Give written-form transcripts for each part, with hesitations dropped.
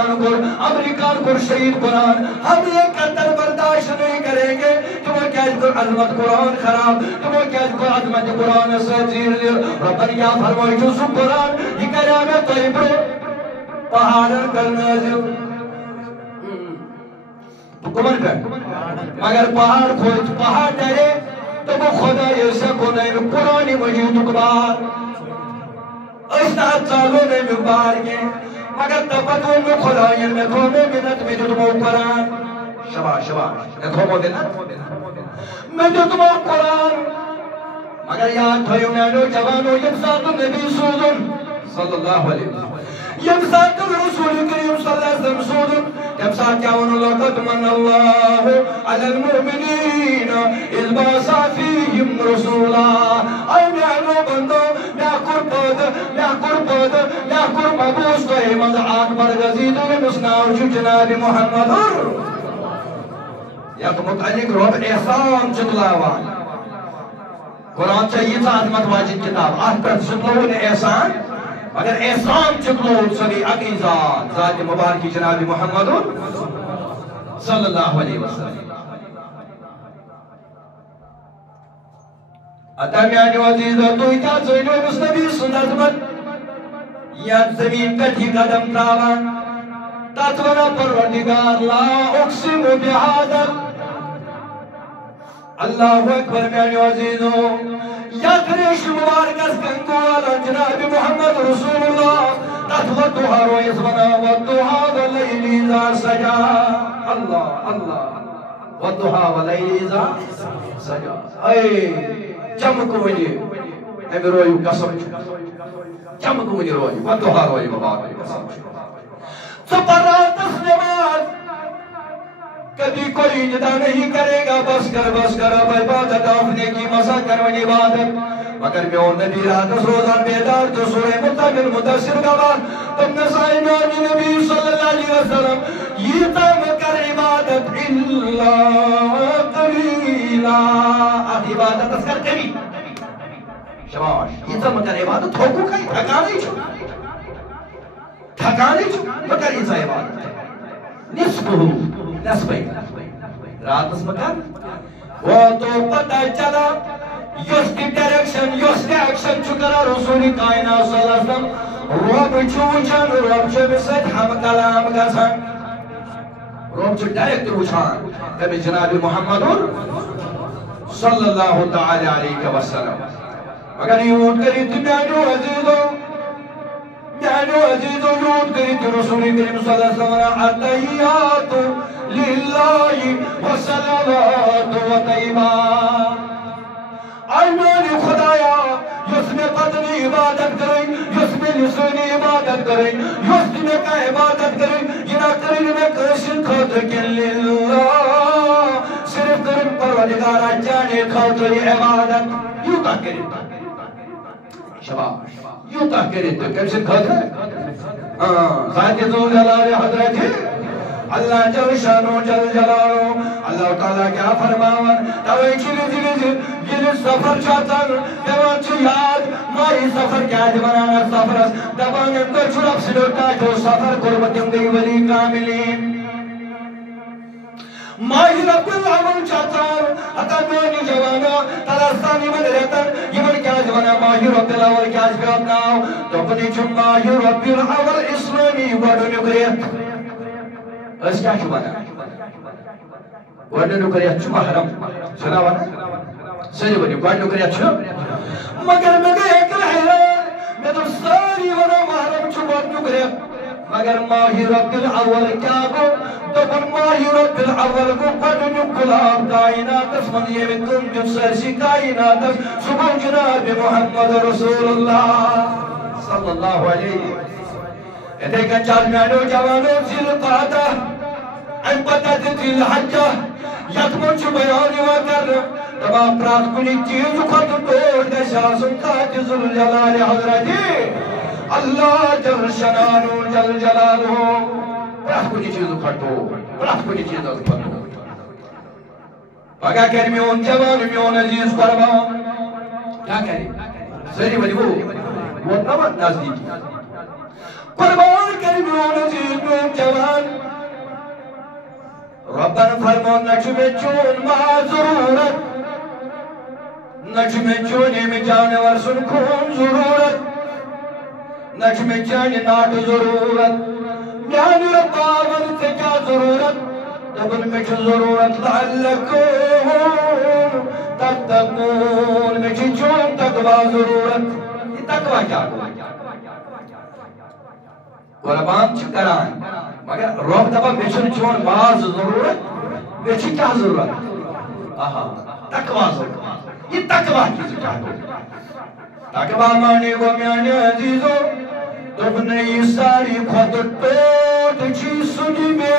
امریکہ کو شہید قرآن. ہم یہ قتل برداشت نہیں کریں گے کہ وہ کیا عظمت قرآن خراب, کہ وہ کیا عظمت قرآن سے زیر ربن کیا فرمائی جو سو قرآن یہ کریا میں طیب پہاڑن کر نازل کمن کر مگر پہاڑ کھوج پہاڑ ڈرے تو وہ خدا یہ سکو نہیں قرآن مجید اکبار اشتاد سالوں نے مبار کے مگر تبتون میں خدایین میں تھومو منت میں جتمو قرآن شباش شباش میں تھومو منت میں جتمو قرآن مگر یاد تھوئیو میں نو جوانو یمسات النبی سوزن صلی اللہ علیہ وسلم یمسات الرسول کریم صلی اللہ علیہ وسلم سوزن یمسات کیاون لقد من اللہ علی المؤمنین اذ باسا فیہم رسولا اے میانو بندو میں قربت مبوس تو ایمز آکبر غزید و مسناو جو جناب محمد یک متعلق رب احسان چطلاوان قرآن چاہیے تھا عظمت واجد کتاب آج پر چطلون احسان مگر احسان چطلون صلی اقی ذات مبارکی جناب محمد صلی اللہ علیہ وسلم. اتمیانی وزیزہ تو کیا زینو مصنبی سنت من یا زمین پر ہی قدم تاوان تاتونا پروردگار لا اقسم بحادر اللہ اکبر میانی عزیزو یا کرش مبارکس کنگوالا جناب محمد رسول اللہ تاتوتوها رویزمنا واتوها ولیلی ذا سجا اللہ اللہ واتوها ولیلی ذا سجا اے چمکو مجھے اگر رویو قسم چمکو مجھے رویو واتوها رویو مبارک قسم سپرات اسلمات کبھی کوئی ندا نہیں کرے گا بس کر اب عبادت آفنے کی مسا کرون عبادت مگر میون نبی رات روزان بیدار تو سورہ متمل مدثر کا بات تم نسائی میون نبی صلی اللہ علیہ وسلم یہ تم کر عبادت اللہ قلیلا آت عبادت اس کر کبھی شباش یہ تم کر عبادت ہوکو کئی تھکانے چھو مگر یہ تم عبادت ہے نصفہی رات اس مکان وہ تو پتہ چلا یس کی ڈائریکشن یس کی ایکشن چکرا رسولی کائنات صلی اللہ علیہ وسلم رب چوچن رب چوچن ہم کلام گسن رب چو ڈائریکٹ وچھان تبی جناب محمد صلی اللہ تعالی علیہ وسلم اگر یوں کری تمیانو عزیزو یود کری تو رسولی کریم صلی اللہ علیہ وسلم التحیات للہ وسلامات و طیبات آئی میری خدایا یس میں پتنی عبادت کریں یس میں لسونی عبادت کریں یس میں کا عبادت کریں یہ نہ کریں میں کرشن خاطر کے للہ صرف کریں پروردگارہ جانے خاطر عبادت یوں کا کریں شباش یوں کا کریں تو کرشن خاطر ذات ذو جلال حضرت اللہ جل شانو جل جلالو اللہ تعالیٰ کیا فرماون توئی چلی یہ سفر چاہتن دیوان چی یاد مائی سفر کیا جبنانا سفر دبان اندر چھڑپ سلوٹا جو سفر قربتیں گئی ولی کاملین مائی رب العالمین چاہتن حتی دونی جوانا تلستانی من رہتن یہ من کیا جوانا مائی رب العالمین کیا جبناو تو کنی چون مائی رب العالمین اسلامی وڈو نگریت اس کیا شبانا وڈو نگریت چو محرم سناوانا سجی بنی گوڑ نکریت چھو مگر مگر ایک حیران میں تو ساری ونا محرم چھو گوڑ نکریت مگر ماہی رب الاول کیا گو دبن ماہی رب الاول کو گوڑ نکلاب کائنات اسمانیے میں تم جو سرسی کائنات سبحان جناب محمد رسول اللہ صلی اللہ علیہ ایتے کا چار میانو جوانو ذل قادہ ان پتہ ذل حجہ یکمن چھو بیانی وکر تبا پرات کنی چیز خود توڑ دے شاسن تاج ذل جلال حضرتی اللہ جل شنانو جل جلالو پرات کنی چیز خود توڑ پرات کنی چیز خود توڑ بگا کر میون جوان میون عزیز قربان کیا کری سری ولی وہ تمام نزدیکی قربان کر میون عزیز میون جوان ربن فرمو نچ میں چون ما ضرورت نچ میں چونے میں جانور سن خون ضرورت نچ میں چانے ناٹ ضرورت میانی رباون سے کیا ضرورت دبن میں چھ ضرورت لعلکم تتقون میں چھ چون تقوی ضرورت یہ تقوی کیا قربان چھ کران مگر روح دبا میں چھ چون باز ضرورت میں چھ کیا ضرورت تقوی ضرورت یہ تقوی کی ضرورت تقوی مانے گو میانے عزیزو دبن یہ ساری خود ٹوٹ چی سنی میں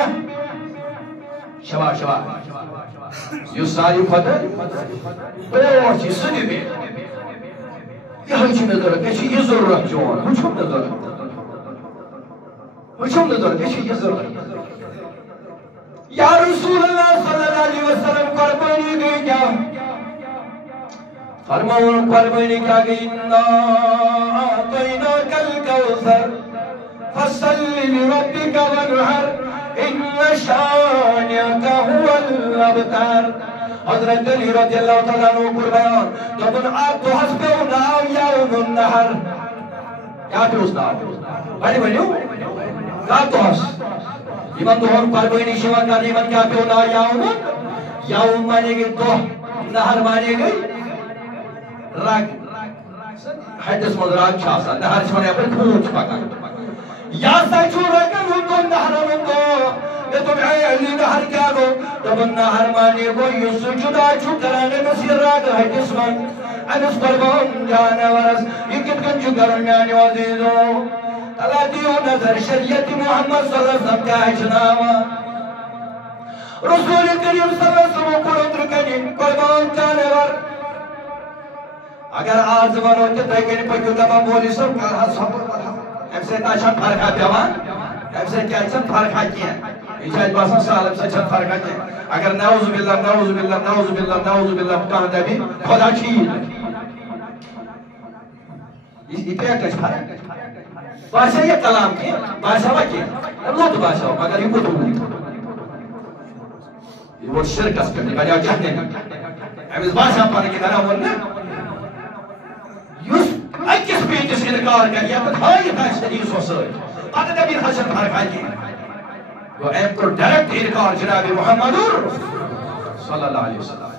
شبا شبا یہ ساری خود ٹوٹ چی سنی میں یہ چی ضرورت یہ چی یہ ضرورت جوان ہچم ضرورت ہچم ضرورت یہ چی یہ ضرورت یا رسول اللہ صلی اللہ علیہ وسلم قربانی گئی کیا فرماؤن قربانی کیا گئی اِنَّا أَعْطَيْنَاكَ الْكَوْثَرَ فَصَلِّ لِرَبِّكَ وَانْحَرْ إِنَّ شَانِئَكَ هُوَ الْأَبْتَرُ حضرت علی رضی اللہ تعالیٰ عنہ قربان تو آپ تو حسبه ناو یوم النحر کیا پھر اس ناو بڑی بڑیو کیا تو حس ایمان تو ہم قربانی شیوہ کا ایمان کیا پھر ناو یوم مانے گئی تو نحر مانے گئی راگ حدث من راگ شاسا نہر چھوڑے اپنے کھوچ پکا یا سچو رکن ہوں تو نہر من تو یہ تم علی نہر کیا گو تب نہر مانی گو یسو جدا چھکرانے مسیر راگ حدث من انس قربان جانا ورس یہ کتکن چھکرن جانے وزیدو تلاتیو نظر شریعت محمد صلی اللہ علیہ وسلم کا حجناوا رسول کریم صلی اللہ علیہ وسلم کو اترکنی قربان جانے ورس اگر آج زمان ہوتے تھے کہ پکیو تمام بولی سب کار حد سب ہم سے تاشان فرقہ پیوان ہم سے کیا چند فرقہ کیا ایچاج باسم سالم سے چند فرقہ کیا اگر نعوذ باللہ نعوذ باللہ نعوذ باللہ نعوذ باللہ کہاں دے بھی خدا چیز یہ پہ کچھ فرق باشا یہ کلام کیا باشا وہ کیا لوٹ باشا ہو مگر یہ کتب نہیں یہ وہ شرک اس کرنے بجاو جہنے ہم اس باشا پانے کی طرح ورنہ یوس اکس پیٹس انکار کر یا تو ہائی فیس حدیث و سر پتہ نبی حسن فرقائی کی وہ ایم کو ڈائریکٹ انکار جناب محمد صلی اللہ علیہ وسلم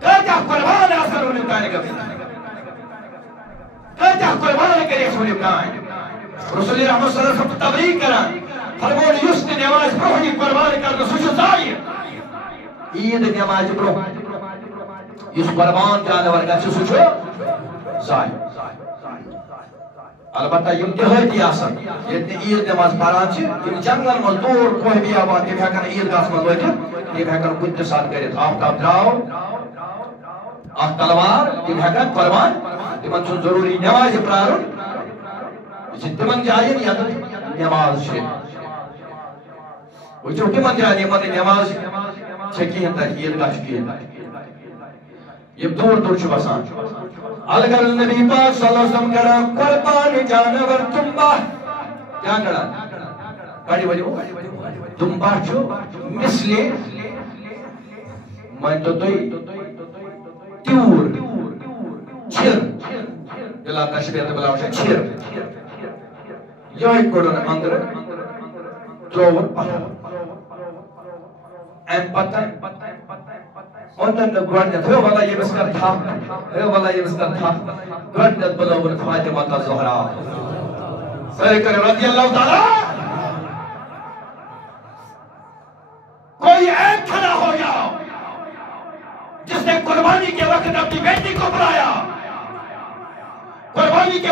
کہتا قربان اثر انہوں کہنے کا کہتا قربان کرے سولی کہائیں رسول رحمت صلی اللہ علیہ وسلم تبریک کران فرمون یوس نے نماز پروہنی قربان کرنا سوچو ظاہر عید نماز پروہ یوس قربان جانور کا سوچو ظاہر البتہ یم دہاتی آسان یتنی عید نماز پران چھ یم جنگل مز دور کوئی بھی آباد تم ہیکن عید گاہس مز وٲتِتھ تم ہیکن کُنہِ تہِ ساتہٕ کٔرِتھ آفتاب درٛاو اکھ تلوار تم ہیکن قربان تمن چھُنہٕ ضروٗری نمازِ پرارُن یہِ چھِ تمن جاین یتن نماز چھِ وٕچھو تمن جاین یمن نہٕ نماز چھِ کِہیٖنۍ تتہِ عید گاہ چھُ کِہیٖنۍ یم دور دور چھُ بسان الگر نبی پاک صلی اللہ علیہ وسلم کرا قربان جانور تمبا کیا کرا کڑی بجو تمبا چھو مثلی میں تو توی تیور چھر دلا تشبیہ بلاو شا چھر یہ کوڑن اندر تروور پتہ ایم پتہ اندر گوڑنت ہے والا یہ بسکر تھا ہے والا یہ بسکر تھا گوڑنت بلوون فاطمہ کا زہرا سرکر رضی اللہ تعالیٰ کوئی ایک کھڑا ہو جاؤ جس نے قربانی کے وقت اپنی بیٹی کو بلایا قربانی کے وقت